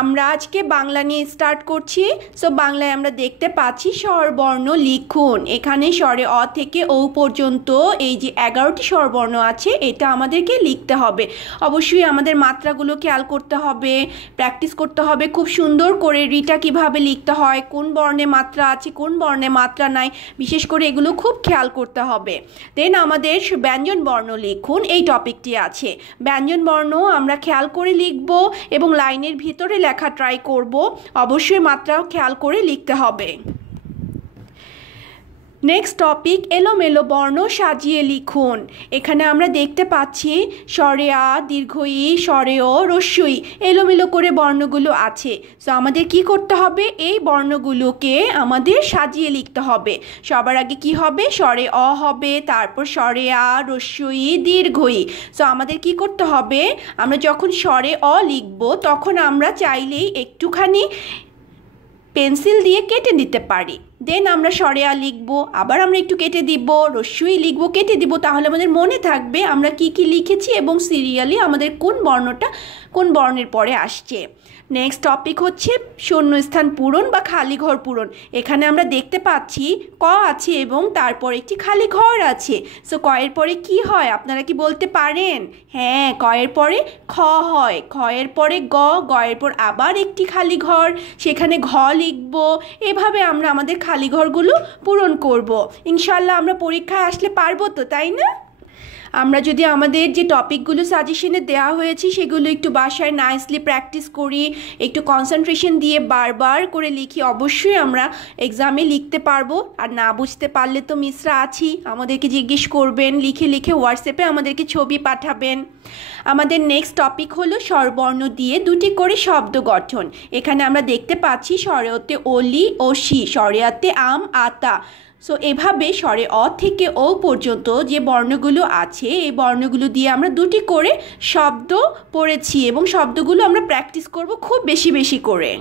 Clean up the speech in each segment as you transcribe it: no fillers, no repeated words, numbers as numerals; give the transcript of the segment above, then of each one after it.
আমরা আজকে বাংলা নিয়ে স্টার্ট করছি। সো বাংলায় আমরা দেখতে পাচ্ছি স্বরবর্ণ লিখুন। এখানে স্বরে অ থেকে ও পর্যন্ত এই যে 11টি স্বরবর্ণ আছে, এটা আমাদেরকে লিখতে হবে। অবশ্যই আমাদের মাত্রাগুলো খেয়াল করতে হবে, প্র্যাকটিস করতে হবে খুব সুন্দর করে। রিটা কিভাবে লিখতে হয়, কোন বর্ণে মাত্রা আছে, কোন বর্ণে মাত্রা নাই, বিশেষ করে এগুলো খুব খেয়াল করতে হবে। দেন আমাদের ব্যঞ্জন বর্ণ লিখুন এই টপিকটি আছে। ব্যঞ্জন বর্ণ আমরা খেয়াল করে লিখব এবং লাইনের ভিতরে লেখা ট্রাই করব। অবশ্যই মাত্রাও খেয়াল করে লিখতে হবে। নেক্সট টপিক এলোমেলো বর্ণ সাজিয়ে লিখুন। এখানে আমরা দেখতে পাচ্ছি স্বরে আ, দীর্ঘ ই, স্বরে ও, হ্রস্ব ই, এলোমেলো করে বর্ণগুলো আছে। সো আমাদের কি করতে হবে, এই বর্ণগুলোকে আমাদের সাজিয়ে লিখতে হবে। সবার আগে কি হবে, স্বরে অ হবে, তারপর স্বরে আ, হ্রস্ব ই, দীর্ঘ ই। সো আমাদের কি করতে হবে, আমরা যখন স্বরে অ লিখব তখন আমরা চাইলেই একটুখানি পেন্সিল দিয়ে কেটে দিতে পারি। দেন আমরা স্বরে আ লিখবো, আবার আমরা একটু কেটে দিব, হ্রস্ব ই লিখবো, কেটে দিব। তাহলে আমাদের মনে থাকবে আমরা কি কি লিখেছি এবং সিরিয়ালি আমাদের কোন বর্ণটা কোন বর্ণের পরে আসছে। নেক্সট টপিক হচ্ছে শূন্যস্থান পূরণ বা খালি ঘর পূরণ। এখানে আমরা দেখতে পাচ্ছি ক আছে এবং তারপর একটি খালি ঘর আছে। সো ক এর পরে কি হয় আপনারা কি বলতে পারেন? হ্যাঁ, ক এর পরে খ হয়, খ এর পরে গ, গ এর পর আবার একটি খালি ঘর, সেখানে ঘ লিখব। এভাবে আমরা আমাদের খালি ঘরগুলো পূরণ করব। ইনশাল্লাহ আমরা পরীক্ষায় আসলে পারবো তো, তাই না? আমরা যদি আমাদের যে টপিকগুলো সাজেশনে দেওয়া হয়েছে সেগুলো একটু বাসায় নাইসলি প্র্যাকটিস করি, একটু কনসেন্ট্রেশন দিয়ে বারবার করে লিখি, অবশ্যই আমরা এক্সামে লিখতে পারবো। আর না বুঝতে পারলে তো মিসরা আছি, আমাদেরকে জিজ্ঞেস করবেন, লিখে লিখে হোয়াটসঅ্যাপে আমাদেরকে ছবি পাঠাবেন। আমাদের নেক্সট টপিক হলো স্বরবর্ণ দিয়ে দুটি করে শব্দ গঠন। এখানে আমরা দেখতে পাচ্ছি স্বরে অতে অলি ও শি, স্বরে আতে আম, আতা। সো এভাবে স্বরে অ থেকে ও পর্যন্ত যে বর্ণগুলো আছে এই বর্ণগুলো দিয়ে আমরা দুটি করে শব্দ পড়েছি এবং শব্দগুলো আমরা প্র্যাকটিস করব খুব বেশি বেশি করে।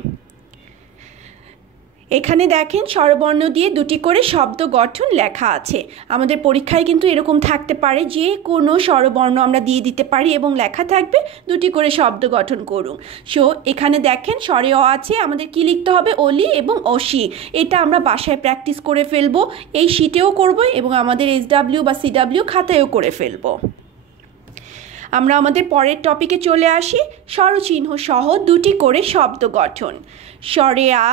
এখানে দেখেন স্বরবর্ণ দিয়ে দুটি করে শব্দ গঠন লেখা আছে। আমাদের পরীক্ষায় কিন্তু এরকম থাকতে পারে, যে কোনো স্বরবর্ণ আমরা দিয়ে দিতে পারি এবং লেখা থাকবে দুটি করে শব্দ গঠন করুন। সো এখানে দেখেন স্বরে অ আছে, আমাদের কি লিখতে হবে, অলি এবং অসি। এটা আমরা বাসায় প্র্যাকটিস করে ফেলবো, এই শিটেও করব এবং আমাদের SW বা CW খাতায়ও করে ফেলবো। আমরা আমাদের পরের টপিকে চলে আসি, স্বরচিহ্ন সহ দুটি করে শব্দ গঠন। স্বরে আ,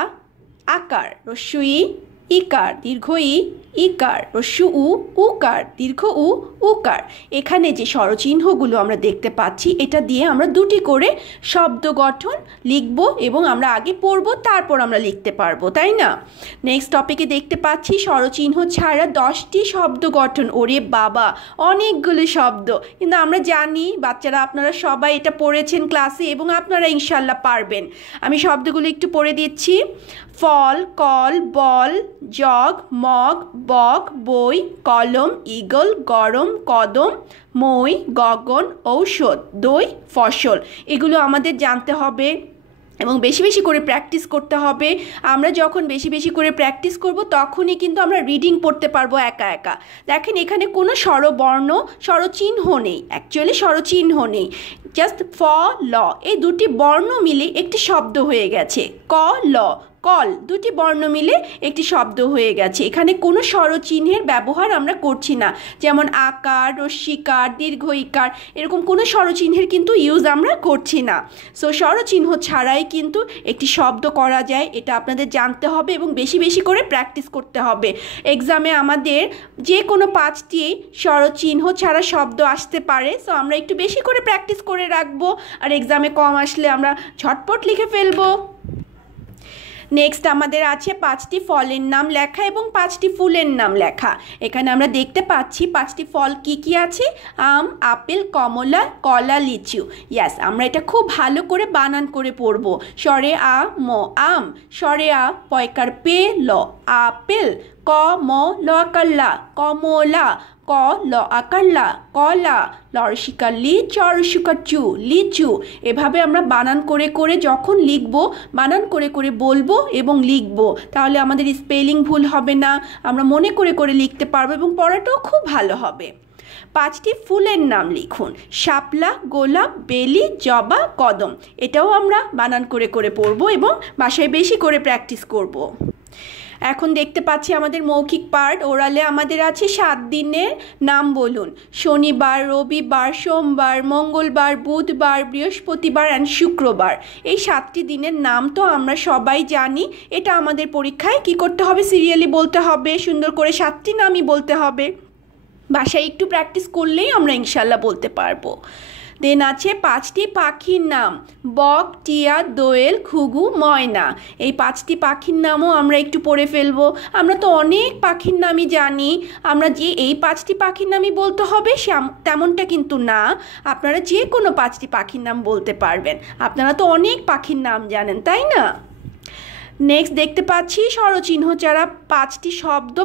আকার, হ্রস্ব ই, ইকার, দীর্ঘ ই, ইকার, হ্রস্ব উ, উকার, দীর্ঘ উ, উকার। এখানে যে স্বরচিহ্নগুলো আমরা দেখতে পাচ্ছি এটা দিয়ে আমরা দুটি করে শব্দ গঠন লিখব এবং আমরা আগে পড়ব, তারপর আমরা লিখতে পারবো, তাই না? নেক্সট টপিকে দেখতে পাচ্ছি স্বরচিহ্ন ছাড়া 10টি শব্দ গঠন। ওরে বাবা, অনেকগুলো শব্দ, কিন্তু আমরা জানি বাচ্চারা আপনারা সবাই এটা পড়েছেন ক্লাসে এবং আপনারা ইনশাল্লাহ পারবেন। আমি শব্দগুলো একটু পড়ে দিচ্ছি। ফল, কল, বল, জগ, মগ, বক, বই, কলম, ঈগল, গরম, কদম, মই, গগন, ঔষধ, দই, ফসল। এগুলো আমাদের জানতে হবে এবং বেশি বেশি করে প্র্যাকটিস করতে হবে। আমরা যখন বেশি বেশি করে প্র্যাকটিস করব তখনই কিন্তু আমরা রিডিং পড়তে পারবো একা একা। দেখেন এখানে কোনো স্বরবর্ণ স্বরচিহ্ন নেই, অ্যাকচুয়ালি স্বরচিহ্ন নেই, জাস্ট ফ, ল, এই দুটি বর্ণ মিলে একটি শব্দ হয়ে গেছে। ক, ল, কল, দুটি বর্ণ মিলে একটি শব্দ হয়ে গেছে। এখানে কোনো স্বরচিহ্নের ব্যবহার আমরা করছি না, যেমন আকার, হ্রস্বইকার, দীর্ঘ ইকার, এরকম কোনো স্বরচিহ্নের কিন্তু ইউজ আমরা করছি না। সো স্বরচিহ্ন ছাড়াই কিন্তু একটি শব্দ করা যায়, এটা আপনাদের জানতে হবে এবং বেশি বেশি করে প্র্যাকটিস করতে হবে। এক্সামে আমাদের যে কোনো 5টি স্বরচিহ্ন ছাড়া শব্দ আসতে পারে। সো আমরা একটু বেশি করে প্র্যাকটিস করে রাখবো, আর এক্সামে কম আসলে আমরা ঝটপট লিখে ফেলবো। নেক্সট আমাদের আছে 5টি ফলের নাম লেখা এবং 5টি ফুলের নাম লেখা। এখানে আমরা দেখতে পাচ্ছি 5টি ফল কি কি আছে, আম, আপেল, কমলা, কলা, লিচু। ইয়াস, আমরা এটা খুব ভালো করে বানান করে পড়বো। স্বরে আ, ম, আম, স্বরে আ, পয়কার পে, ল, আপেল, ক, ম, ল আকার লা, কমলা, ক, ল আকার লা, কলা, লরসিকার লি, চরসিকার চু, লিচু। এভাবে আমরা বানান করে করে যখন লিখবো, বানান করে করে বলবো এবং লিখবো, তাহলে আমাদের স্পেলিং ভুল হবে না, আমরা মনে করে করে লিখতে পারবো এবং পড়াটাও খুব ভালো হবে। 5টি ফুলের নাম লিখুন। শাপলা, গোলাপ, বেলি, জবা, কদম। এটাও আমরা বানান করে করে পড়ব এবং বাসায় বেশি করে প্র্যাকটিস করব। এখন দেখতে পাচ্ছি আমাদের মৌখিক পার্ট। ওরালে আমাদের আছে 7 দিনের নাম বলুন। শনিবার, রবিবার, সোমবার, মঙ্গলবার, বুধবার, বৃহস্পতিবার অ্যান্ড শুক্রবার। এই 7টি দিনের নাম তো আমরা সবাই জানি। এটা আমাদের পরীক্ষায় কি করতে হবে? সিরিয়ালি বলতে হবে, সুন্দর করে 7টি নামই বলতে হবে। বাসায় একটু প্র্যাকটিস করলেই আমরা ইনশাল্লাহ বলতে পারবো। দেন আছে 5টি পাখির নাম। বক, টিয়া, দোয়েল, ঘুঘু, ময়না। এই 5টি পাখির নামও আমরা একটু পড়ে ফেলবো। আমরা তো অনেক পাখির নামই জানি। আমরা যে এই 5টি পাখির নামই বলতে হবে তেমনটা কিন্তু না। আপনারা যে কোনো 5টি পাখির নাম বলতে পারবেন। আপনারা তো অনেক পাখির নাম জানেন, তাই না? নেক্সট দেখতে পাচ্ছি স্বরচিহ্ন ছাড়া 5টি শব্দ